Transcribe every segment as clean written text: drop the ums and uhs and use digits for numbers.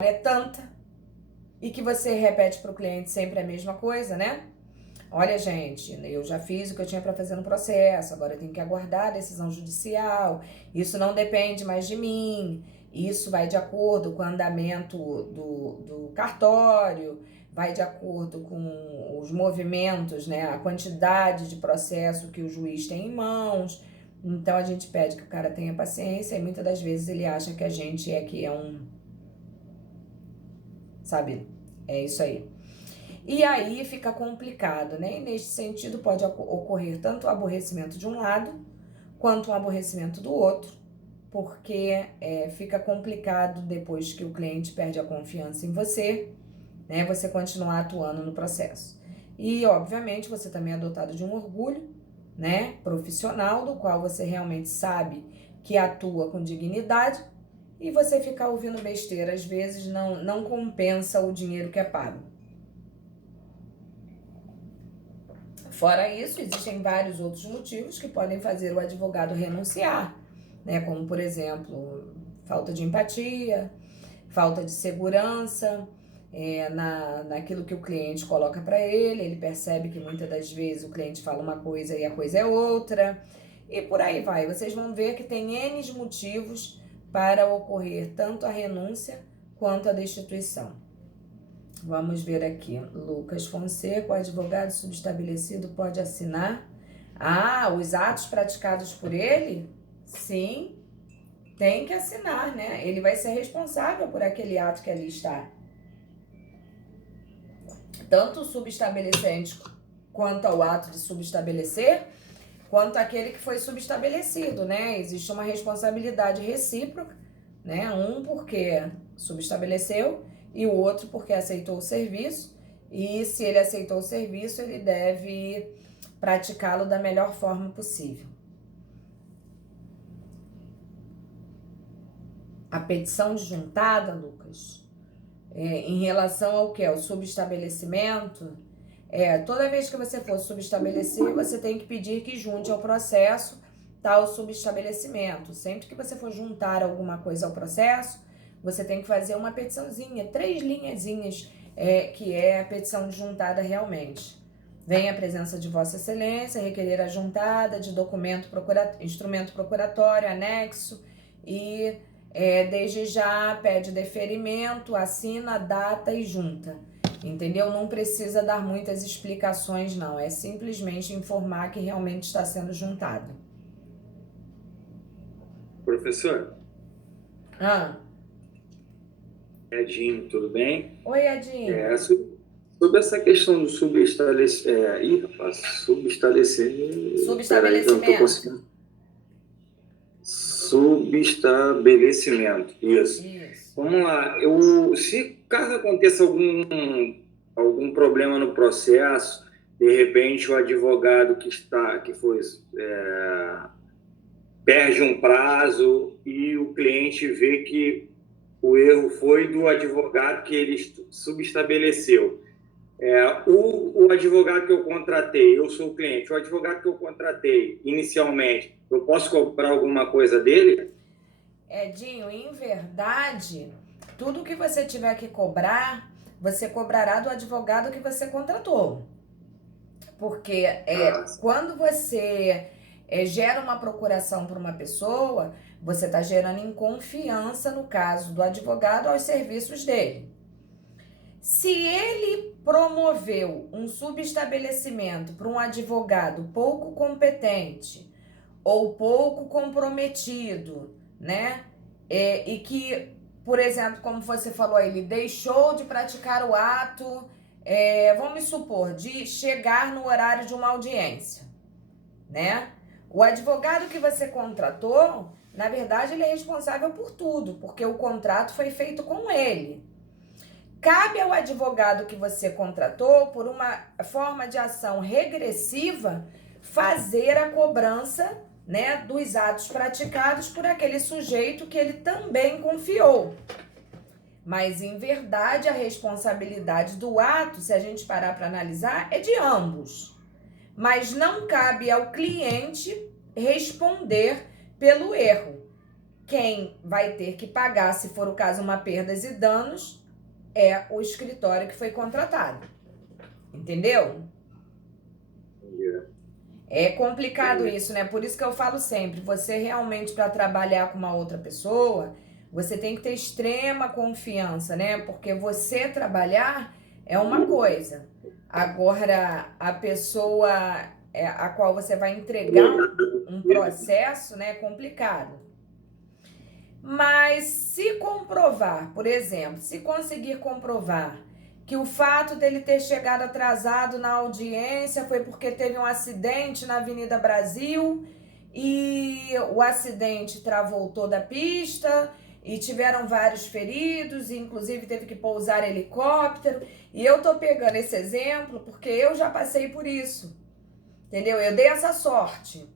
é tanta e que você repete para o cliente sempre a mesma coisa, né? Olha, gente, eu já fiz o que eu tinha para fazer no processo, agora eu tenho que aguardar a decisão judicial, isso não depende mais de mim, isso vai de acordo com o andamento do cartório, vai de acordo com os movimentos, né, a quantidade de processo que o juiz tem em mãos. Então a gente pede que o cara tenha paciência e muitas das vezes ele acha que a gente sabe, é isso aí. E aí fica complicado, né? E neste sentido pode ocorrer tanto o aborrecimento de um lado quanto o aborrecimento do outro, porque fica complicado depois que o cliente perde a confiança em você, né? Você continuar atuando no processo. E, obviamente, você também é dotado de um orgulho, né? Profissional, do qual você realmente sabe que atua com dignidade, e você ficar ouvindo besteira, às vezes, não compensa o dinheiro que é pago. Fora isso, existem vários outros motivos que podem fazer o advogado renunciar, né? Como, por exemplo, falta de empatia, falta de segurança naquilo que o cliente coloca para ele percebe que muitas das vezes o cliente fala uma coisa e a coisa é outra, e por aí vai. Vocês vão ver que tem N motivos para ocorrer tanto a renúncia quanto a destituição. Vamos ver aqui. Lucas Fonseca, o advogado subestabelecido pode assinar. Ah, os atos praticados por ele? Sim, tem que assinar, né? Ele vai ser responsável por aquele ato que ali está. Tanto o subestabelecente quanto ao ato de subestabelecer, quanto aquele que foi subestabelecido, né? Existe uma responsabilidade recíproca, né? Um porque subestabeleceu e o outro porque aceitou o serviço, e se ele aceitou o serviço, ele deve praticá-lo da melhor forma possível. A petição de juntada, Lucas, em relação ao que? Ao subestabelecimento, toda vez que você for subestabelecer, você tem que pedir que junte ao processo tal subestabelecimento. Sempre que você for juntar alguma coisa ao processo, você tem que fazer uma petiçãozinha, 3 linhazinhas, que é a petição de juntada realmente. Vem a presença de Vossa Excelência, requerer a juntada de instrumento procuratório, anexo, e desde já pede deferimento, assina, data e junta. Entendeu? Não precisa dar muitas explicações, não. É simplesmente informar que realmente está sendo juntado. Professor? Edinho, tudo bem? Oi, Edinho. Sobre essa questão do subestabelecimento. Peraí, que eu não estou conseguindo. Subestabelecimento, isso. Vamos lá. Se caso aconteça algum problema no processo, de repente o advogado que foi perde um prazo e o cliente vê que o erro foi do advogado que ele subestabeleceu. O advogado que eu contratei, eu sou o cliente, o advogado que eu contratei inicialmente, eu posso cobrar alguma coisa dele? Edinho, em verdade, tudo que você tiver que cobrar, você cobrará do advogado que você contratou. Porque quando você gera uma procuração para uma pessoa, você está gerando inconfiança, no caso do advogado, aos serviços dele. Se ele promoveu um subestabelecimento para um advogado pouco competente ou pouco comprometido, né? E que, por exemplo, como você falou, ele deixou de praticar o ato, vamos supor, de chegar no horário de uma audiência, né? O advogado que você contratou, na verdade, ele é responsável por tudo, porque o contrato foi feito com ele. Cabe ao advogado que você contratou, por uma forma de ação regressiva, fazer a cobrança, né, dos atos praticados por aquele sujeito que ele também confiou. Mas, em verdade, a responsabilidade do ato, se a gente parar para analisar, é de ambos. Mas não cabe ao cliente responder pelo erro. quem vai ter que pagar, se for o caso, uma perdas e danos, é o escritório que foi contratado. Entendeu? É complicado isso, né? Por isso que eu falo sempre, você realmente, para trabalhar com uma outra pessoa, você tem que ter extrema confiança, né? Porque você trabalhar é uma coisa. Agora, a pessoa a qual você vai entregar um processo, né, é complicado. Mas se comprovar, por exemplo, se conseguir comprovar que o fato dele ter chegado atrasado na audiência foi porque teve um acidente na Avenida Brasil e o acidente travou toda a pista e tiveram vários feridos, e inclusive teve que pousar helicóptero. E eu tô pegando esse exemplo porque eu já passei por isso, entendeu? Eu dei essa sorte,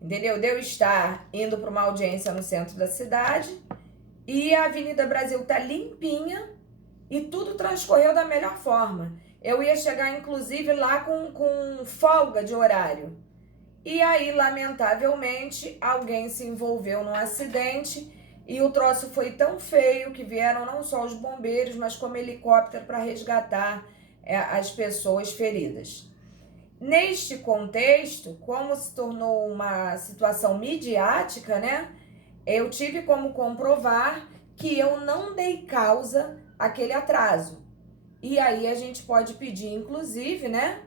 entendeu? De eu estar indo para uma audiência no centro da cidade e a Avenida Brasil tá limpinha e tudo transcorreu da melhor forma. Eu ia chegar, inclusive, lá com folga de horário. E aí, lamentavelmente, alguém se envolveu num acidente e o troço foi tão feio que vieram não só os bombeiros, mas como helicóptero para resgatar as pessoas feridas. Neste contexto, como se tornou uma situação midiática, né? Eu tive como comprovar que eu não dei causa àquele atraso. E aí a gente pode pedir, inclusive, né,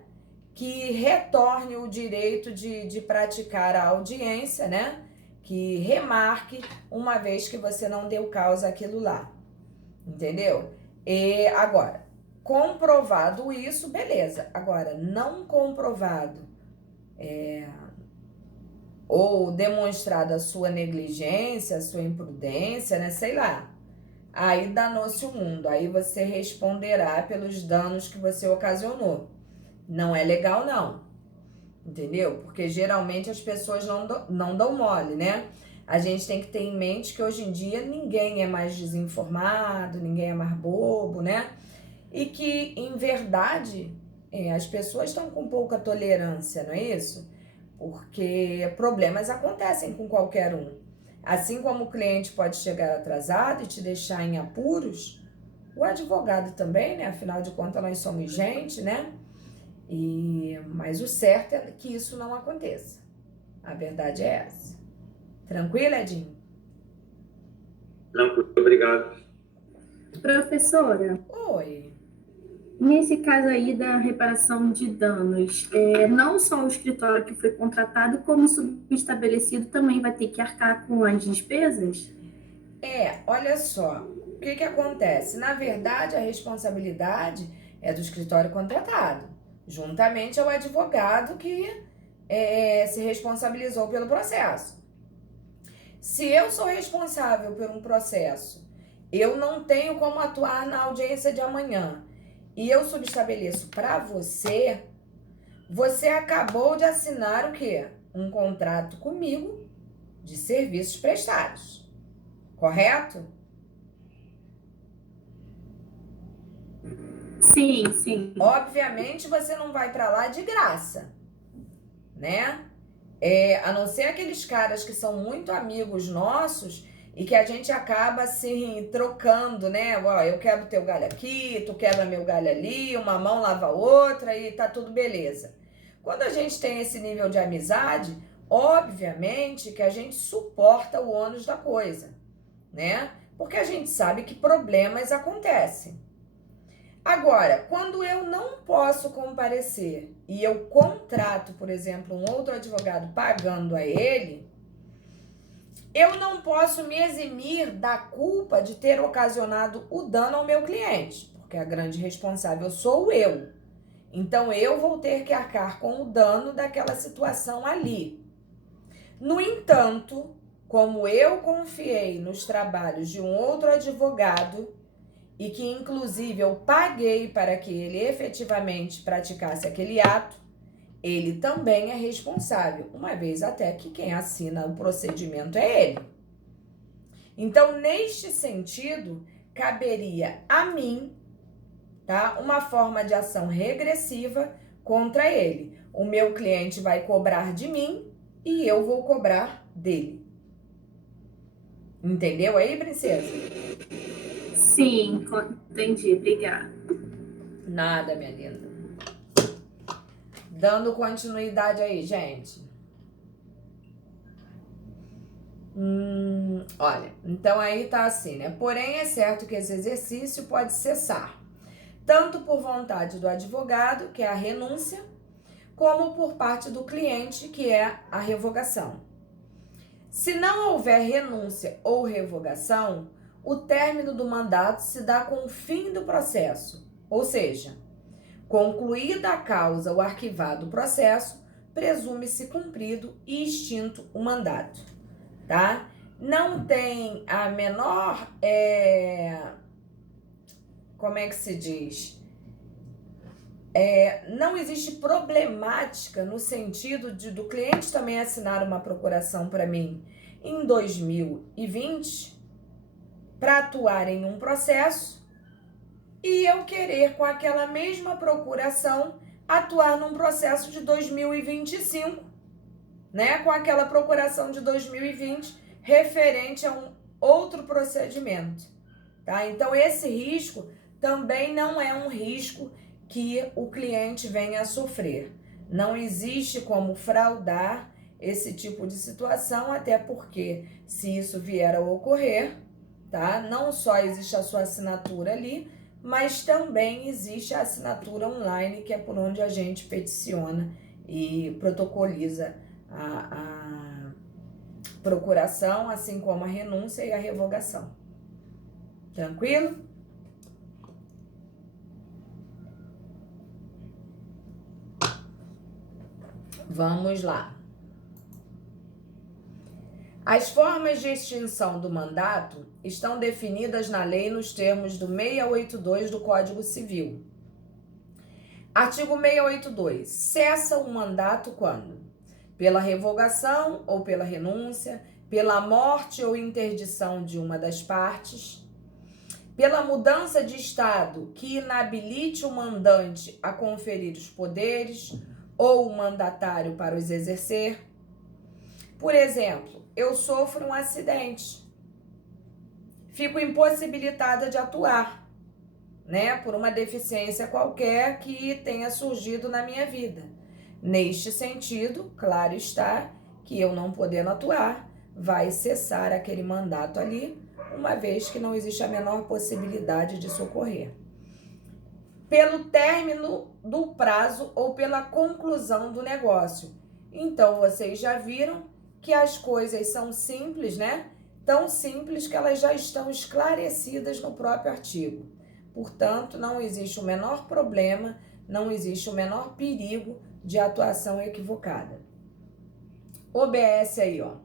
que retorne o direito de praticar a audiência, né, que remarque uma vez que você não deu causa àquilo lá, entendeu? E agora, comprovado isso, beleza. Agora, não comprovado ou demonstrada a sua negligência, a sua imprudência, né? Sei lá. Aí danou-se o mundo. Aí você responderá pelos danos que você ocasionou. Não é legal, não. Entendeu? Porque geralmente as pessoas não dão mole, né? A gente tem que ter em mente que hoje em dia ninguém é mais desinformado, ninguém é mais bobo, né? E que, em verdade, as pessoas estão com pouca tolerância, não é isso? Porque problemas acontecem com qualquer um. Assim como o cliente pode chegar atrasado e te deixar em apuros, o advogado também, né? Afinal de contas, nós somos gente, né? Mas o certo é que isso não aconteça. A verdade é essa. Tranquilo, Edinho? Tranquilo, obrigado. Professora, Oi. nesse caso aí da reparação de danos, não só o escritório que foi contratado, como o subestabelecido também vai ter que arcar com as despesas? Olha só, o que acontece? Na verdade, a responsabilidade é do escritório contratado, juntamente ao advogado que se responsabilizou pelo processo. Se eu sou responsável por um processo, eu não tenho como atuar na audiência de amanhã e eu subestabeleço para você, você acabou de assinar o quê? Um contrato comigo de serviços prestados, correto? Sim, sim. Obviamente você não vai para lá de graça, né? A não ser aqueles caras que são muito amigos nossos e que a gente acaba assim trocando, né? Ó, eu quero teu galho aqui, tu quebra meu galho ali, uma mão lava a outra e tá tudo beleza. Quando a gente tem esse nível de amizade, obviamente que a gente suporta o ônus da coisa, né? Porque a gente sabe que problemas acontecem. Agora, quando eu não posso comparecer e eu contrato, por exemplo, um outro advogado pagando a ele, eu não posso me eximir da culpa de ter ocasionado o dano ao meu cliente, porque a grande responsável sou eu. Então, eu vou ter que arcar com o dano daquela situação ali. No entanto, como eu confiei nos trabalhos de um outro advogado, e que inclusive eu paguei para que ele efetivamente praticasse aquele ato, ele também é responsável, uma vez até que quem assina o procedimento é ele. Então, neste sentido, caberia a mim, tá, uma forma de ação regressiva contra ele. O meu cliente vai cobrar de mim e eu vou cobrar dele. Entendeu aí, princesa? Sim, entendi. Obrigada. Nada, minha linda. Dando continuidade aí, gente. Olha, então aí tá assim, né? Porém, é certo que esse exercício pode cessar, tanto por vontade do advogado, que é a renúncia, como por parte do cliente, que é a revogação. Se não houver renúncia ou revogação, o término do mandato se dá com o fim do processo, ou seja, concluída a causa ou arquivado o processo, presume-se cumprido e extinto o mandato, tá? Não tem a menor, como é que se diz? Não existe problemática no sentido do cliente também assinar uma procuração para mim em 2020 para atuar em um processo e eu querer, com aquela mesma procuração, atuar num processo de 2025, né? Com aquela procuração de 2020 referente a um outro procedimento, tá? Então, esse risco também não é um risco que o cliente venha a sofrer. Não existe como fraudar esse tipo de situação, até porque, se isso vier a ocorrer, tá? Não só existe a sua assinatura ali, mas também existe a assinatura online, que é por onde a gente peticiona e protocoliza a procuração, assim como a renúncia e a revogação. Tranquilo? Vamos lá. As formas de extinção do mandato estão definidas na lei nos termos do 682 do Código Civil. Artigo 682. Cessa o mandato quando? Pela revogação ou pela renúncia, pela morte ou interdição de uma das partes, pela mudança de estado que inabilite o mandante a conferir os poderes ou o mandatário para os exercer. Por exemplo, eu sofro um acidente, fico impossibilitada de atuar, né, por uma deficiência qualquer que tenha surgido na minha vida. Neste sentido, claro está que eu não podendo atuar, vai cessar aquele mandato ali, uma vez que não existe a menor possibilidade de socorrer. Pelo término do prazo ou pela conclusão do negócio. Então, vocês já viram que as coisas são simples, né? Tão simples que elas já estão esclarecidas no próprio artigo. Portanto, não existe o menor problema, não existe o menor perigo de atuação equivocada. OBS aí, ó.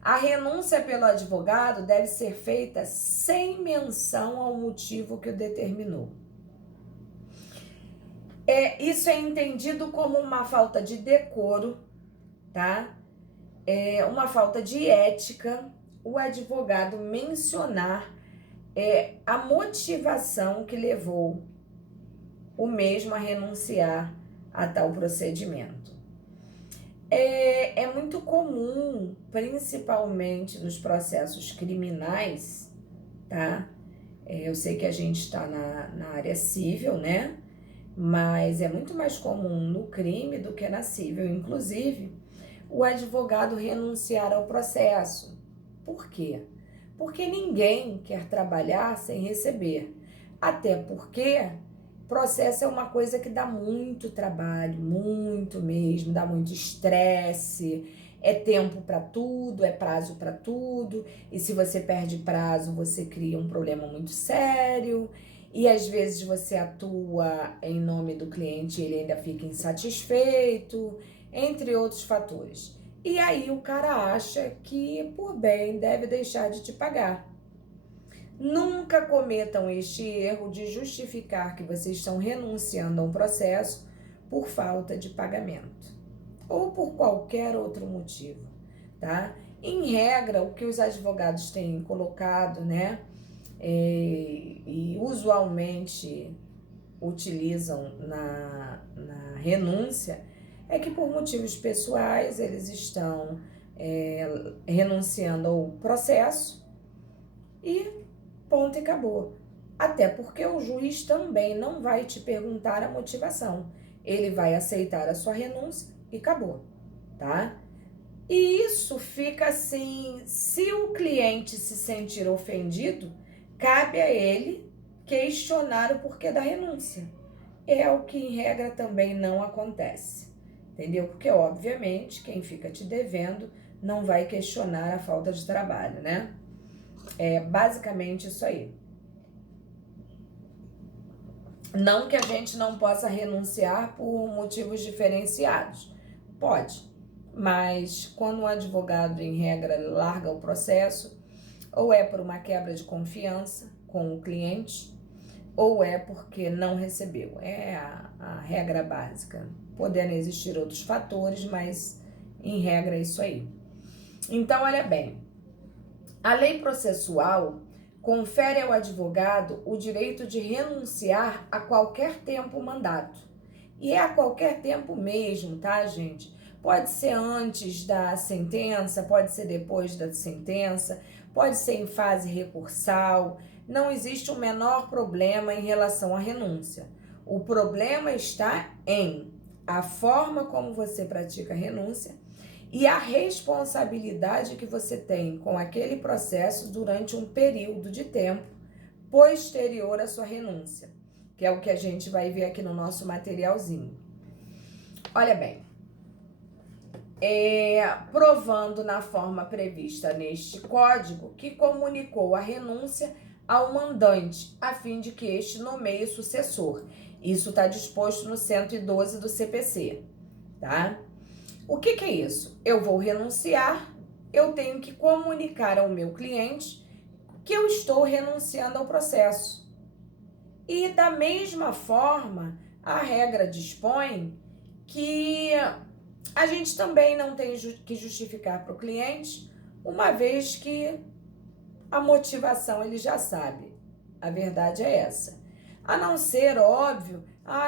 A renúncia pelo advogado deve ser feita sem menção ao motivo que o determinou. Isso é entendido como uma falta de decoro, tá? Uma falta de ética, o advogado mencionar a motivação que levou o mesmo a renunciar a tal procedimento. É muito comum, principalmente nos processos criminais, tá? Eu sei que a gente está na área civil, né? Mas é muito mais comum no crime do que na civil, inclusive, o advogado renunciar ao processo. Por quê? Porque ninguém quer trabalhar sem receber. Até porque processo é uma coisa que dá muito trabalho, muito mesmo, dá muito estresse, é tempo para tudo, é prazo para tudo, e se você perde prazo, você cria um problema muito sério, e às vezes você atua em nome do cliente e ele ainda fica insatisfeito, entre outros fatores. E aí o cara acha que, por bem, deve deixar de te pagar. Nunca cometam este erro de justificar que vocês estão renunciando a um processo por falta de pagamento ou por qualquer outro motivo, tá? Em regra, o que os advogados têm colocado, né, e usualmente utilizam na renúncia é que por motivos pessoais eles estão renunciando ao processo, e ponto e acabou. Até porque o juiz também não vai te perguntar a motivação. Ele vai aceitar a sua renúncia e acabou, tá? E isso fica assim, se o cliente se sentir ofendido, cabe a ele questionar o porquê da renúncia. É o que em regra também não acontece, entendeu? Porque obviamente quem fica te devendo não vai questionar a falta de trabalho, né? É basicamente isso aí. Não que a gente não possa renunciar por motivos diferenciados. Pode, mas quando um advogado, em regra, larga o processo, ou é por uma quebra de confiança com o cliente, ou é porque não recebeu. É a regra básica. Podendo existir outros fatores, mas em regra é isso aí. Então, olha bem, a lei processual confere ao advogado o direito de renunciar a qualquer tempo o mandato. E é a qualquer tempo mesmo, tá, gente? Pode ser antes da sentença, pode ser depois da sentença, pode ser em fase recursal. Não existe o menor problema em relação à renúncia. O problema está em a forma como você pratica a renúncia e a responsabilidade que você tem com aquele processo durante um período de tempo posterior à sua renúncia, que é o que a gente vai ver aqui no nosso materialzinho. Olha bem, provando na forma prevista neste código que comunicou a renúncia ao mandante, a fim de que este nomeie sucessor. Isso está disposto no 112 do CPC, tá? O que é isso? Eu vou renunciar, eu tenho que comunicar ao meu cliente que eu estou renunciando ao processo. E da mesma forma, a regra dispõe que a gente também não tem que justificar para o cliente, uma vez que a motivação ele já sabe. A verdade é essa. A não ser, óbvio,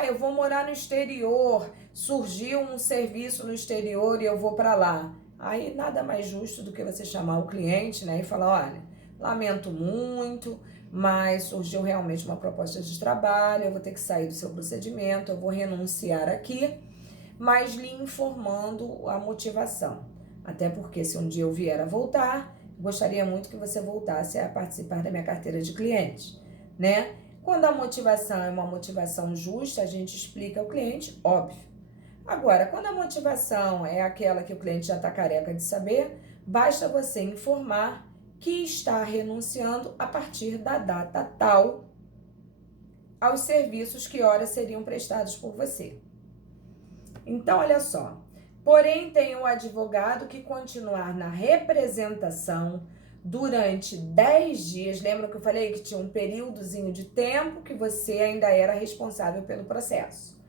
eu vou morar no exterior, surgiu um serviço no exterior e eu vou para lá. Aí nada mais justo do que você chamar o cliente, né, e falar, olha, lamento muito, mas surgiu realmente uma proposta de trabalho, eu vou ter que sair do seu procedimento, eu vou renunciar aqui, mas lhe informando a motivação. Até porque se um dia eu vier a voltar, gostaria muito que você voltasse a participar da minha carteira de clientes, né? Quando a motivação é uma motivação justa, a gente explica ao cliente, óbvio. Agora, quando a motivação é aquela que o cliente já está careca de saber, basta você informar que está renunciando a partir da data tal aos serviços que ora seriam prestados por você. Então, olha só. Porém, tem o advogado que continuar na representação durante 10 dias. Lembra que eu falei que tinha um períodozinho de tempo que você ainda era responsável pelo processo?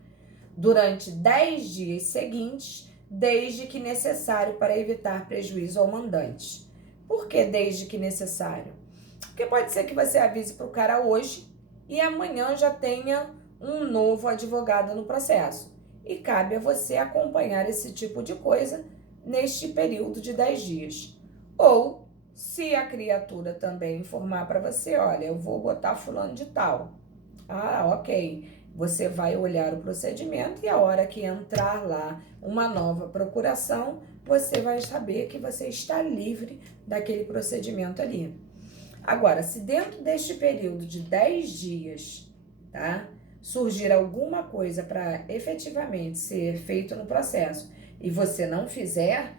Durante 10 dias seguintes, desde que necessário para evitar prejuízo ao mandante. Por que desde que necessário? Porque pode ser que você avise para o cara hoje e amanhã já tenha um novo advogado no processo. E cabe a você acompanhar esse tipo de coisa neste período de 10 dias. Ou, se a criatura também informar para você, olha, eu vou botar fulano de tal. Ok. Você vai olhar o procedimento e a hora que entrar lá uma nova procuração, você vai saber que você está livre daquele procedimento ali. Agora, se dentro deste período de 10 dias, tá, surgir alguma coisa para efetivamente ser feito no processo e você não fizer,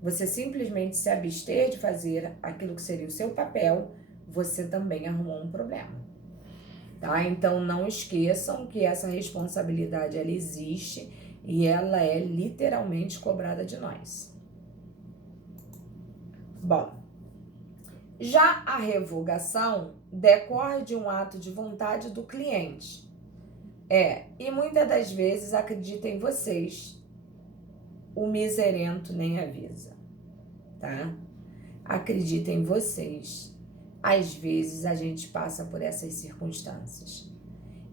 você simplesmente se abster de fazer aquilo que seria o seu papel, você também arrumou um problema, tá? Então, não esqueçam que essa responsabilidade, ela existe e ela é literalmente cobrada de nós. Bom, já a revogação decorre de um ato de vontade do cliente. E muitas das vezes, acreditem vocês, o miserento nem avisa, tá? Acreditem vocês, às vezes a gente passa por essas circunstâncias.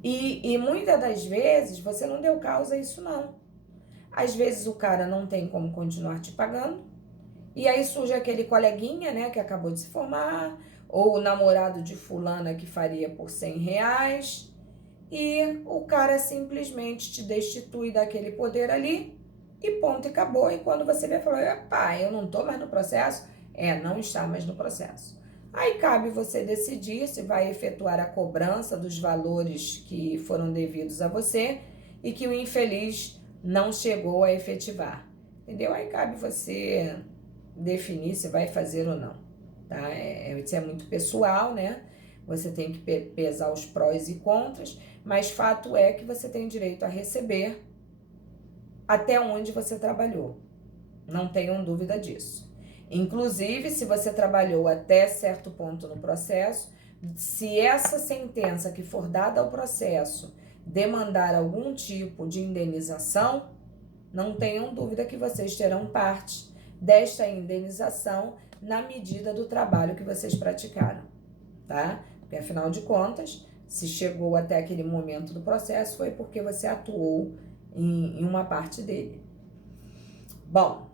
E muitas das vezes você não deu causa a isso não. Às vezes o cara não tem como continuar te pagando, e aí surge aquele coleguinha, né, que acabou de se formar, ou o namorado de fulana que faria por R$ 100, e o cara simplesmente te destitui daquele poder ali, e ponto, e acabou. E quando você vê, falou, epá, eu não tô mais no processo, não está mais no processo. Aí cabe você decidir se vai efetuar a cobrança dos valores que foram devidos a você e que o infeliz não chegou a efetivar, entendeu? Aí cabe você definir se vai fazer ou não, tá? Isso é muito pessoal, né? Você tem que pesar os prós e contras, mas fato é que você tem direito a receber até onde você trabalhou. Não tenham dúvida disso. Inclusive, se você trabalhou até certo ponto no processo, se essa sentença que for dada ao processo demandar algum tipo de indenização, não tenham dúvida que vocês terão parte desta indenização na medida do trabalho que vocês praticaram, tá? Porque, afinal de contas, se chegou até aquele momento do processo, foi porque você atuou em uma parte dele. Bom,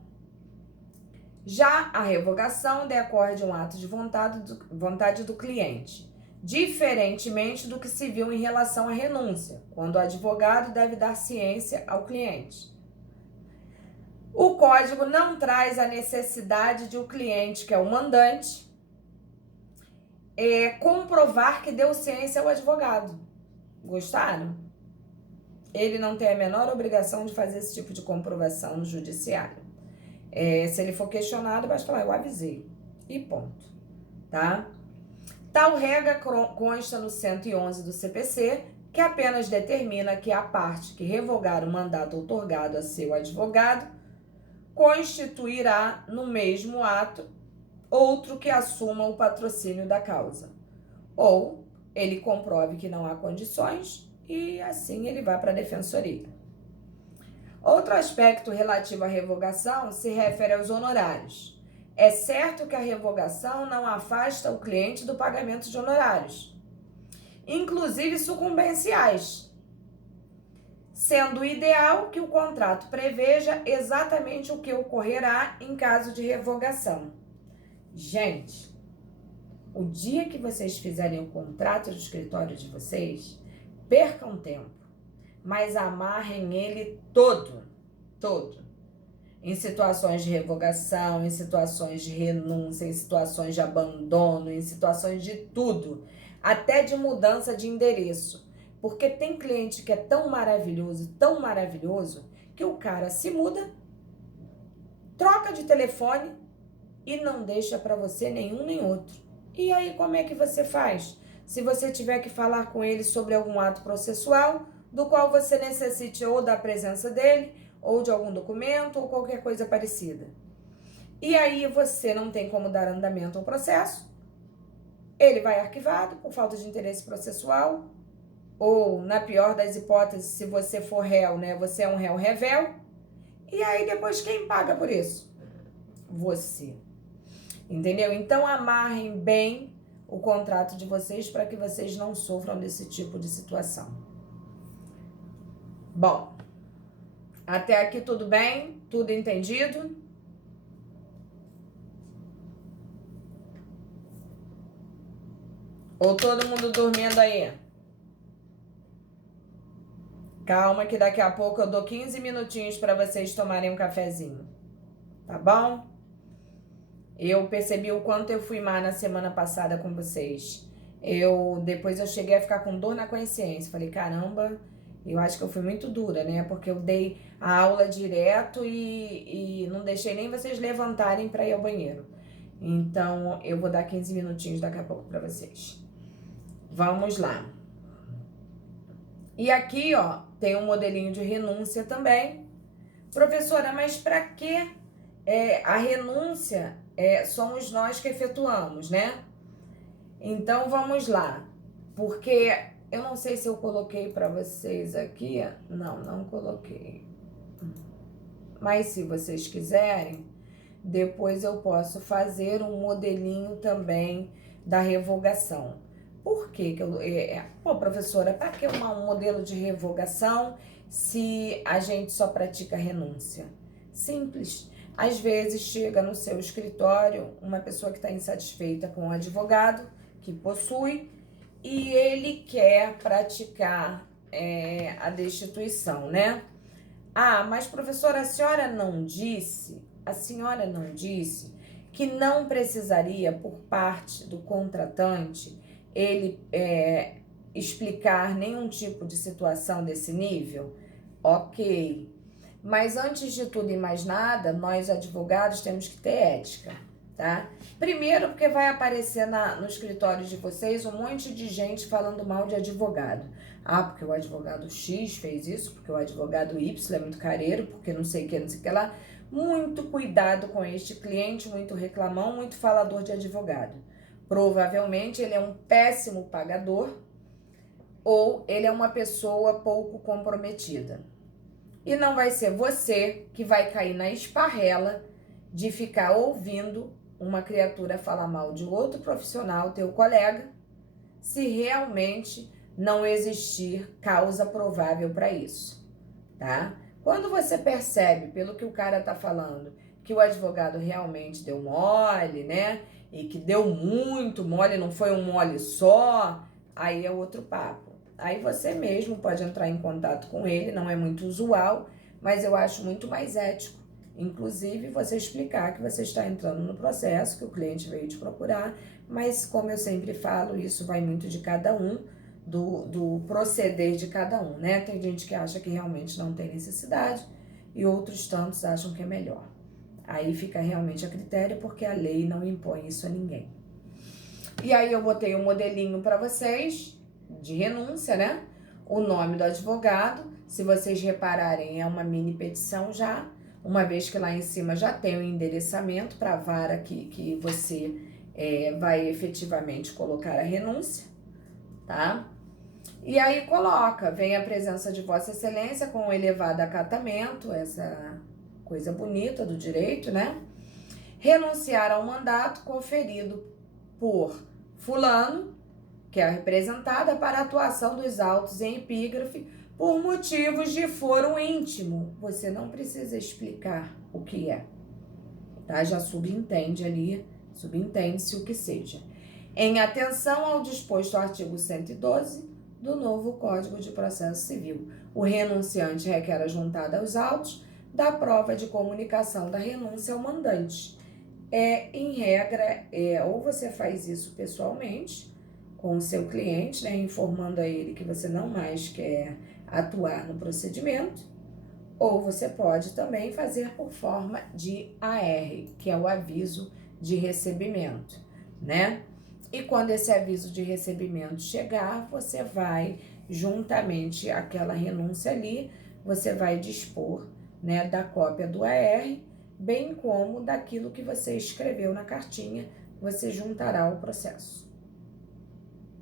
já a revogação decorre de um ato de vontade do cliente, diferentemente do que se viu em relação à renúncia, quando o advogado deve dar ciência ao cliente. O código não traz a necessidade de o cliente, que é o mandante, comprovar que deu ciência ao advogado. Gostaram? Ele não tem a menor obrigação de fazer esse tipo de comprovação no judiciário. Se ele for questionado, basta falar, eu avisei. E ponto. Tá? Tal regra consta no 111 do CPC, que apenas determina que a parte que revogar o mandato outorgado a seu advogado constituirá no mesmo ato outro que assuma o patrocínio da causa. Ou ele comprove que não há condições e assim ele vai para a defensoria. Outro aspecto relativo à revogação se refere aos honorários. É certo que a revogação não afasta o cliente do pagamento de honorários, inclusive sucumbenciais, sendo ideal que o contrato preveja exatamente o que ocorrerá em caso de revogação. Gente, o dia que vocês fizerem o contrato de escritório de vocês, percam tempo, mas amarrem ele todo. Em situações de revogação, em situações de renúncia, em situações de abandono, em situações de tudo, até de mudança de endereço. Porque tem cliente que é tão maravilhoso, que o cara se muda, troca de telefone e não deixa para você nenhum nem outro. E aí como é que você faz? Se você tiver que falar com ele sobre algum ato processual, do qual você necessite ou da presença dele, ou de algum documento, ou qualquer coisa parecida. E aí você não tem como dar andamento ao processo, ele vai arquivado por falta de interesse processual, ou, na pior das hipóteses, se você for réu, né, você é um réu revel, e aí depois quem paga por isso? Você. Entendeu? Então amarrem bem o contrato de vocês para que vocês não sofram desse tipo de situação. Bom, até aqui tudo bem? Tudo entendido? Ou todo mundo dormindo aí? Calma que daqui a pouco eu dou 15 minutinhos para vocês tomarem um cafezinho. Tá bom? Eu percebi o quanto eu fui má na semana passada com vocês. Depois eu cheguei a ficar com dor na consciência. Falei, caramba, eu acho que eu fui muito dura, né? Porque eu dei a aula direto e não deixei nem vocês levantarem para ir ao banheiro. Então, eu vou dar 15 minutinhos daqui a pouco para vocês. Vamos lá. E aqui, ó, tem um modelinho de renúncia também. Professora, mas para que a renúncia somos nós que efetuamos, né? Então, vamos lá. Porque eu não sei se eu coloquei para vocês aqui. Não coloquei. Mas se vocês quiserem, depois eu posso fazer um modelinho também da revogação. Por que que eu... Pô, professora, para que um modelo de revogação se a gente só pratica renúncia? Simples. Às vezes chega no seu escritório uma pessoa que está insatisfeita com o advogado que possui e ele quer praticar a destituição, né? Ah, mas professora, a senhora não disse que não precisaria, por parte do contratante, ele explicar nenhum tipo de situação desse nível? Ok. Mas antes de tudo e mais nada, nós advogados temos que ter ética, tá? Primeiro porque vai aparecer no escritório de vocês um monte de gente falando mal de advogado. Ah, porque o advogado X fez isso, porque o advogado Y é muito careiro, porque não sei o que lá. Muito cuidado com este cliente, muito reclamão, muito falador de advogado. Provavelmente ele é um péssimo pagador ou ele é uma pessoa pouco comprometida. E não vai ser você que vai cair na esparrela de ficar ouvindo uma criatura falar mal de outro profissional, teu colega, se realmente não existir causa provável para isso, tá? Quando você percebe, pelo que o cara tá falando, que o advogado realmente deu mole, né? E que deu muito mole, não foi um mole só, aí é outro papo. Aí você mesmo pode entrar em contato com ele, não é muito usual, mas eu acho muito mais ético. Inclusive, você explicar que você está entrando no processo, que o cliente veio te procurar, mas como eu sempre falo, isso vai muito de cada um, do proceder de cada um, né? Tem gente que acha que realmente não tem necessidade e outros tantos acham que é melhor. Aí fica realmente a critério, porque a lei não impõe isso a ninguém. E aí eu botei um modelinho para vocês de renúncia, né? O nome do advogado, se vocês repararem, é uma mini petição já, uma vez que lá em cima já tem o endereçamento para a vara que você vai efetivamente colocar a renúncia, tá? E aí coloca, vem a presença de Vossa Excelência com o elevado acatamento, essa coisa bonita do direito, né? Renunciar ao mandato conferido por fulano, que é a representada, para a atuação dos autos em epígrafe por motivos de foro íntimo. Você não precisa explicar o que é, tá? Já subentende ali, subentende-se o que seja. Em atenção ao disposto ao artigo 112 do novo Código de Processo Civil, o renunciante requer a juntada aos autos da prova de comunicação da renúncia ao mandante. Em regra, ou você faz isso pessoalmente com o seu cliente, né, informando a ele que você não mais quer atuar no procedimento, ou você pode também fazer por forma de AR, que é o aviso de recebimento, né? E quando esse aviso de recebimento chegar, você vai, juntamente àquela renúncia ali, você vai dispor, né, da cópia do AR, bem como daquilo que você escreveu na cartinha, você juntará ao processo.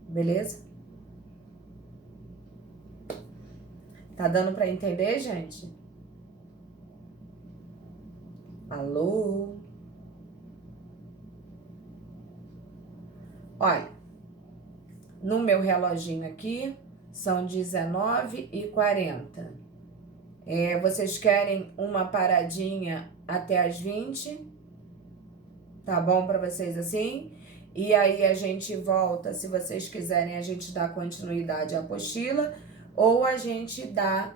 Beleza? Tá dando para entender, gente? Alô? Olha, no meu reloginho aqui, são 19h40. Vocês querem uma paradinha até as 20? Tá bom para vocês assim? E aí a gente volta, se vocês quiserem, a gente dá continuidade à apostila, ou a gente dá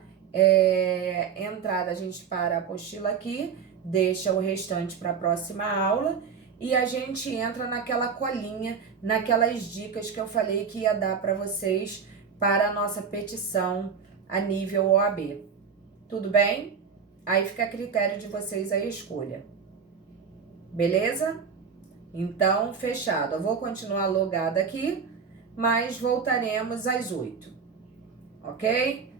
entrada, a gente para a apostila aqui, deixa o restante para a próxima aula, e a gente entra naquela colinha, naquelas dicas que eu falei que ia dar para vocês para a nossa petição a nível OAB. Tudo bem? Aí fica a critério de vocês a escolha. Beleza? Então, fechado. Eu vou continuar logada aqui, mas voltaremos às 8. Ok?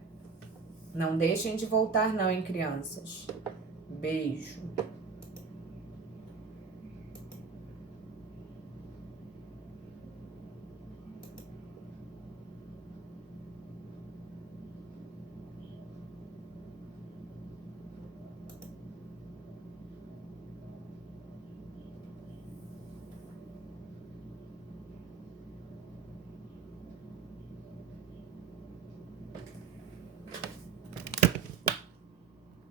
Não deixem de voltar não, hein, crianças? Beijo.